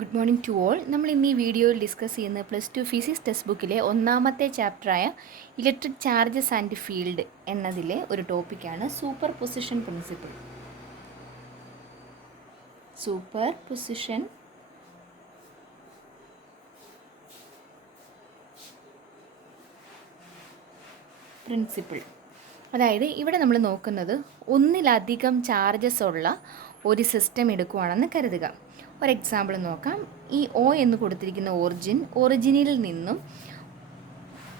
Good morning to all. നമ്മൾ ഇന്ന് ഈ വീഡിയോയിൽ ഡിസ്കസ് ചെയ്യുന്ന +2 ഫിസിക്സ് ടെക്സ്റ്റ് ബുക്കിലെ ഒന്നാമത്തെ ചാപ്റ്ററായ ഇലക്ട്രിക് ചാർജസ് ആൻഡ് ഫീൽഡ് എന്നതിലെ ഒരു ടോപ്പിക്കാണ് super position principle. Super position principle. അതായത് ഇവിടെ നമ്മൾ നോക്കുന്നത് ഒന്നിലധികം ചാർജസ് ഉള്ള ഒരു സിസ്റ്റം എടുക്കുകയാണെന്ന് കരുതുക. ഒരു എക്സാമ്പിൾ നോക്കാം. ഈ ഒ എന്ന് കൊടുത്തിരിക്കുന്ന ഒറിജിനിൽ നിന്നും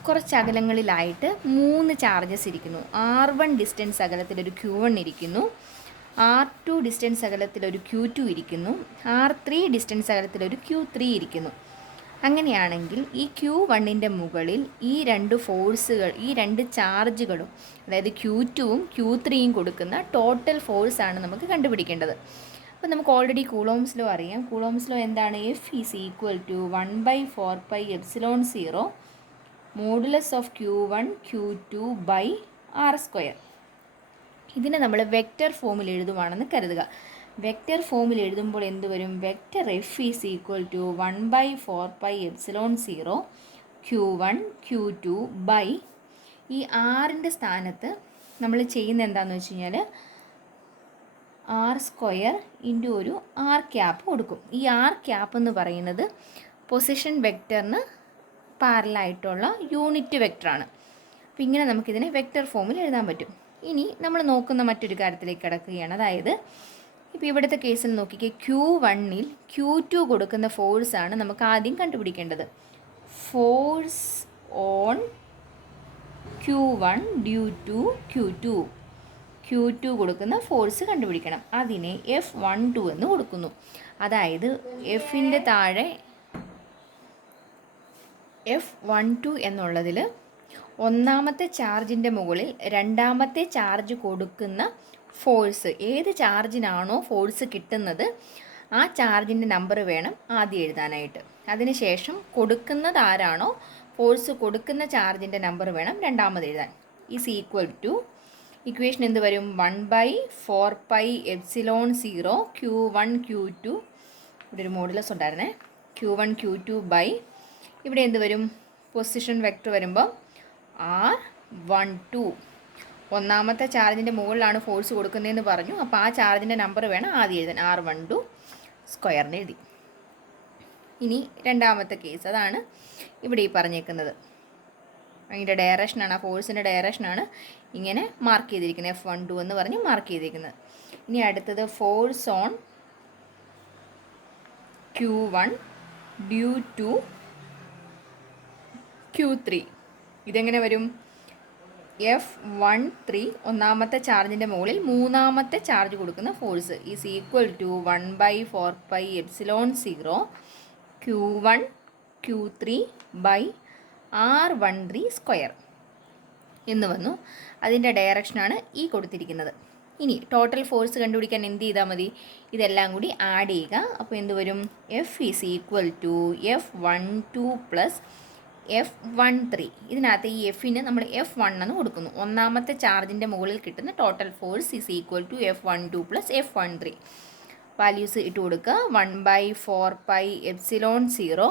കുറച്ച് അകലങ്ങളിലായിട്ട് 3 ചാർജസ് ഇരിക്കുന്നു. R1 ഡിസ്റ്റൻസ് അകലത്തിലൊരു Q1 ഇരിക്കുന്നു, R2 ഡിസ്റ്റൻസ് അകലത്തിലൊരു Q2 ഇരിക്കുന്നു, R3 ഡിസ്റ്റൻസ് അകലത്തിലൊരു Q3 ഇരിക്കുന്നു. അങ്ങനെയാണെങ്കിൽ ഈ Q1ൻ്റെ മുകളിൽ ഈ രണ്ട് ചാർജുകളും, അതായത് Q2ഉം Q3യും കൊടുക്കുന്ന ടോട്ടൽ ഫോഴ്സാണ് നമുക്ക് കണ്ടുപിടിക്കേണ്ടത്. അപ്പോൾ നമുക്ക് ഓൾറെഡി കൂളോംസ് ലോ അറിയാം. കൂളോംസ് ലോ എന്താണ്? F is equal to 1/4πε0 modulus of Q1 Q2 by R². ഇതിനെ നമ്മൾ വെക്റ്റർ ഫോമിൽ എഴുതുവാണെന്ന് കരുതുക. വെക്റ്റർ ഫോമിൽ എഴുതുമ്പോൾ എന്ത് വരും? Vector F is equal to 1/4πε0 Q1 Q2 by ഈ ആറിൻ്റെ സ്ഥാനത്ത് നമ്മൾ ചെയ്യുന്ന എന്താണെന്ന് വെച്ച് കഴിഞ്ഞാൽ R² ഇൻറ്റു ഒരു R³ കൊടുക്കും. ഈ R³ എന്ന് പറയുന്നത് പൊസിഷൻ വെക്റ്ററിന് പാരലായിട്ടുള്ള യൂണിറ്റ് വെക്റ്ററാണ്. അപ്പോൾ ഇങ്ങനെ നമുക്കിതിനെ വെക്റ്റർ ഫോമിൽ എഴുതാൻ പറ്റും. ഇനി നമ്മൾ നോക്കുന്ന മറ്റൊരു കാര്യത്തിലേക്ക് കിടക്കുകയാണ്. അതായത് ഇപ്പോൾ ഇവിടുത്തെ കേസിൽ നോക്കിക്കേ, Q1ൽ Q2 കൊടുക്കുന്ന ഫോഴ്സാണ് നമുക്ക് ആദ്യം കണ്ടുപിടിക്കേണ്ടത്. Force on Q1 due to Q2 കൊടുക്കുന്ന ഫോഴ്സ് കണ്ടുപിടിക്കണം. അതിനെ F12 എന്ന് കൊടുക്കുന്നു. അതായത് എഫിൻ്റെ താഴെ F12 എന്നുള്ളതിൽ ഒന്നാമത്തെ ചാർജിൻ്റെ മുകളിൽ രണ്ടാമത്തെ ചാർജ് കൊടുക്കുന്ന ഫോഴ്സ്, ഏത് ചാർജിനാണോ ഫോഴ്സ് കിട്ടുന്നത് ആ ചാർജിൻ്റെ നമ്പർ വേണം ആദ്യം എഴുതാനായിട്ട്. അതിനുശേഷം കൊടുക്കുന്നത് ആരാണോ ഫോഴ്സ് കൊടുക്കുന്ന ചാർജിൻ്റെ നമ്പർ വേണം രണ്ടാമത് എഴുതാൻ. ഈസ് ഈക്വൽ ടു ഇക്വേഷൻ എന്ത് വരും? 1/4πε0 Q1 Q2, ഇവിടെ ഒരു മോഡുലസ് ഉണ്ടായിരുന്നേ, Q1 Q2 ബൈ ഇവിടെ എന്ത് വരും? പൊസിഷൻ വെക്റ്റർ വരുമ്പോൾ R12. ഒന്നാമത്തെ ചാർജിൻ്റെ മുകളിലാണ് ഫോഴ്സ് കൊടുക്കുന്നതെന്ന് പറഞ്ഞു. അപ്പോൾ ആ ചാർജിൻ്റെ നമ്പർ വേണം ആദ്യം എഴുതാൻ. R12² എഴുതി. ഇനി രണ്ടാമത്തെ കേസ്, അതാണ് ഇവിടെ ഈ പറഞ്ഞേക്കുന്നത്. അതിൻ്റെ ഡയറക്ഷനാണ്, ആ ഫോഴ്സിൻ്റെ ഡയറക്ഷനാണ് ഇങ്ങനെ മാർക്ക് ചെയ്തിരിക്കുന്നത്. F12 എന്ന് പറഞ്ഞ് മാർക്ക് ചെയ്തിരിക്കുന്നത്. ഇനി അടുത്തത് force on Q1 due to Q3. ഇതെങ്ങനെ വരും? F13 ഒന്നാമത്തെ ചാർജിൻ്റെ മുകളിൽ മൂന്നാമത്തെ ചാർജ് കൊടുക്കുന്ന force is equal to 1/4πε0 Q1 Q3 by R13² എന്ന് വന്നു. അതിൻ്റെ ഡയറക്ഷനാണ് ഈ കൊടുത്തിരിക്കുന്നത്. ഇനി ടോട്ടൽ ഫോഴ്സ് കണ്ടുപിടിക്കാൻ എന്ത് ചെയ്താൽ മതി? ഇതെല്ലാം കൂടി ആഡ് ചെയ്യുക. അപ്പോൾ എന്ത് വരും? F is equal to F12 plus F13. ഇതിനകത്ത് ഈ എഫിന് നമ്മൾ F1 എന്ന് കൊടുക്കുന്നു. ഒന്നാമത്തെ ചാർജിൻ്റെ മുകളിൽ കിട്ടുന്ന total force is equal to F12 plus F13. Values ഇട്ട് കൊടുക്കുക. 1/4πε0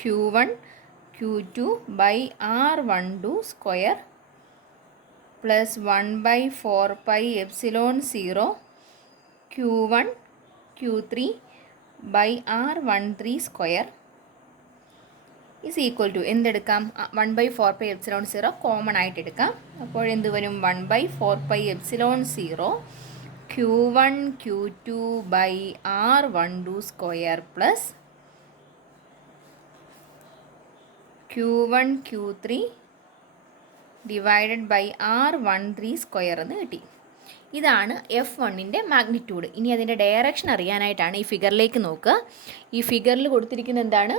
Q1 Q2 by R12² plus 1/4πε0 Q1 Q3 by R13² is equal to എന്തെടുക്കാം? 1/4πε0 കോമൺ ആയിട്ട് എടുക്കാം. അപ്പോൾ എന്ത് വരും? 1/4πε0 Q1 Q2 by R12² plus Q1 Q3 divided by R13² എന്ന് കിട്ടി. ഇതാണ് F1ൻ്റെ മാഗ്നിറ്റ്യൂഡ്. ഇനി അതിൻ്റെ ഡയറക്ഷൻ അറിയാനായിട്ടാണ് ഈ ഫിഗറിലേക്ക് നോക്കുക. ഈ ഫിഗറിൽ കൊടുത്തിരിക്കുന്നത് എന്താണ്?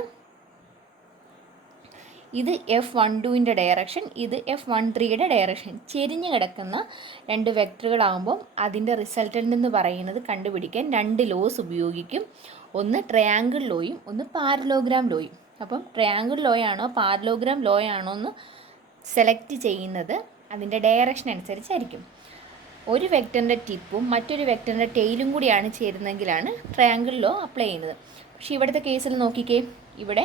ഇത് F12ൻ്റെ ഡയറക്ഷൻ, ഇത് F13യുടെ ഡയറക്ഷൻ. ചെരിഞ്ഞ് കിടക്കുന്ന രണ്ട് വെക്ടറുകളാകുമ്പം അതിൻ്റെ റിസൾട്ടൻ്റ് എന്ന് പറയുന്നത് കണ്ടുപിടിക്കാൻ 2 ലോസ് ഉപയോഗിക്കും. ഒന്ന് ട്രയാങ്കിൾ ലോയും ഒന്ന് പാരലോഗ്രാം ലോയും. അപ്പം ട്രയാങ്കിൾ ലോയാണോ പാരലോഗ്രാം ലോയാണോ എന്ന് സെലക്ട് ചെയ്യുന്നത് അതിൻ്റെ ഡയറക്ഷൻ അനുസരിച്ചായിരിക്കും. ഒരു വെക്ടറിൻ്റെ ടിപ്പും മറ്റൊരു വെക്ടറിൻ്റെ ടെയിലും കൂടിയാണ് ചേരുന്നതെങ്കിലാണ് ട്രയാങ്കിൾ ലോ അപ്ലൈ ചെയ്യുന്നത്. പക്ഷേ ഇവിടുത്തെ കേസിൽ നോക്കിക്കേ, ഇവിടെ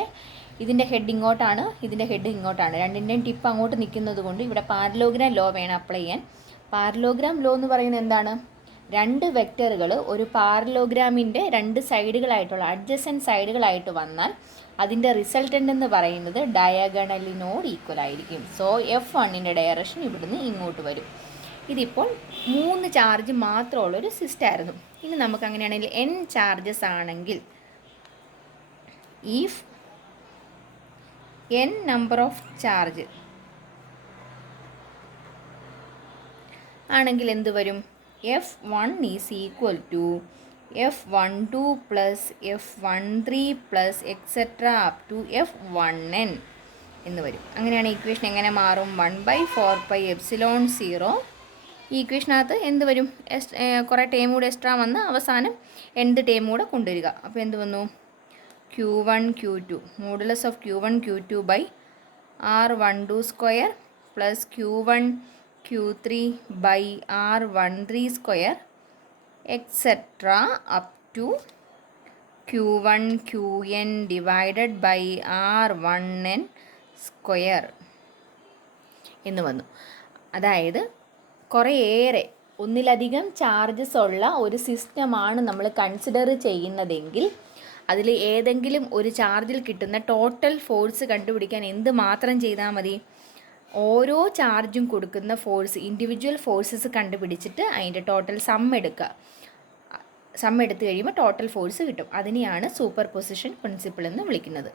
ഇതിൻ്റെ ഹെഡ് ഇങ്ങോട്ടാണ്, ഇതിൻ്റെ ഹെഡ് ഇങ്ങോട്ടാണ്, രണ്ടിൻ്റെയും ടിപ്പ് അങ്ങോട്ട് നിൽക്കുന്നത് കൊണ്ട് ഇവിടെ പാരലോഗ്രാം ലോ വേണം അപ്ലൈ ചെയ്യാൻ. പാരലോഗ്രാം ലോ എന്ന് പറയുന്നത് എന്താണ്? രണ്ട് വെക്ടറുകൾ ഒരു പാരലോഗ്രാമിൻ്റെ രണ്ട് സൈഡുകളായിട്ടുള്ള അഡ്ജസൻറ്റ് സൈഡുകളായിട്ട് വന്നാൽ അതിൻ്റെ റിസൾട്ടൻ്റ് എന്ന് പറയുന്നത് ഡയഗണലിനോട് ഈക്വൽ ആയിരിക്കും. സോ F1ൻ്റെ ഡയറക്ഷൻ ഇവിടുന്ന് ഇങ്ങോട്ട് വരും. ഇതിപ്പോൾ 3 ചാർജ് മാത്രമുള്ളൊരു സിസ്റ്റമായിരുന്നു. ഇനി നമുക്ക് അങ്ങനെയാണെങ്കിൽ n ചാർജസ് ആണെങ്കിൽ if n number of charge ആണെങ്കിൽ എന്ത് വരും? F1 is equal to F12 plus F13 plus etcetera up to F1n എന്ന് വരും. അങ്ങനെയാണ് ഇക്വേഷൻ എങ്ങനെ മാറും? 1/4πε0. ഈ ഇക്വേഷനകത്ത് എന്ത് വരും? കുറേ ടേം കൂടെ എക്സ്ട്രാ വന്ന് അവസാനം എന്ത് ടേം കൂടെ കൊണ്ടുവരിക. അപ്പോൾ എന്ത് വന്നു? Q1 Q2 modulus of Q1 Q2 by R12 square plus Q1 Q3 by R13 square etcetera up to Q1 Qn divided by R1n square എന്ന് വന്നു. അതായത് കുറേയേറെ ഒന്നിലധികം ചാർജസ് ഉള്ള ഒരു സിസ്റ്റമാണ് നമ്മൾ കൺസിഡർ ചെയ്യുന്നതെങ്കിൽ അതിൽ ഏതെങ്കിലും ഒരു ചാർജിൽ കിട്ടുന്ന ടോട്ടൽ ഫോഴ്സ് കണ്ടുപിടിക്കാൻ എന്ത് മാത്രം ചെയ്താൽ മതി? ഓരോ ചാർജും കൊടുക്കുന്ന ഫോഴ്സ്, ഇൻഡിവിജ്വൽ ഫോഴ്സസ് കണ്ടുപിടിച്ചിട്ട് അതിൻ്റെ ടോട്ടൽ സം എടുക്കുക. സം എടുത്തു കഴിയുമ്പോൾ ടോട്ടൽ ഫോഴ്സ് കിട്ടും. അതിനെയാണ് സൂപ്പർ പൊസിഷൻ പ്രിൻസിപ്പിൾ എന്ന് വിളിക്കുന്നത്.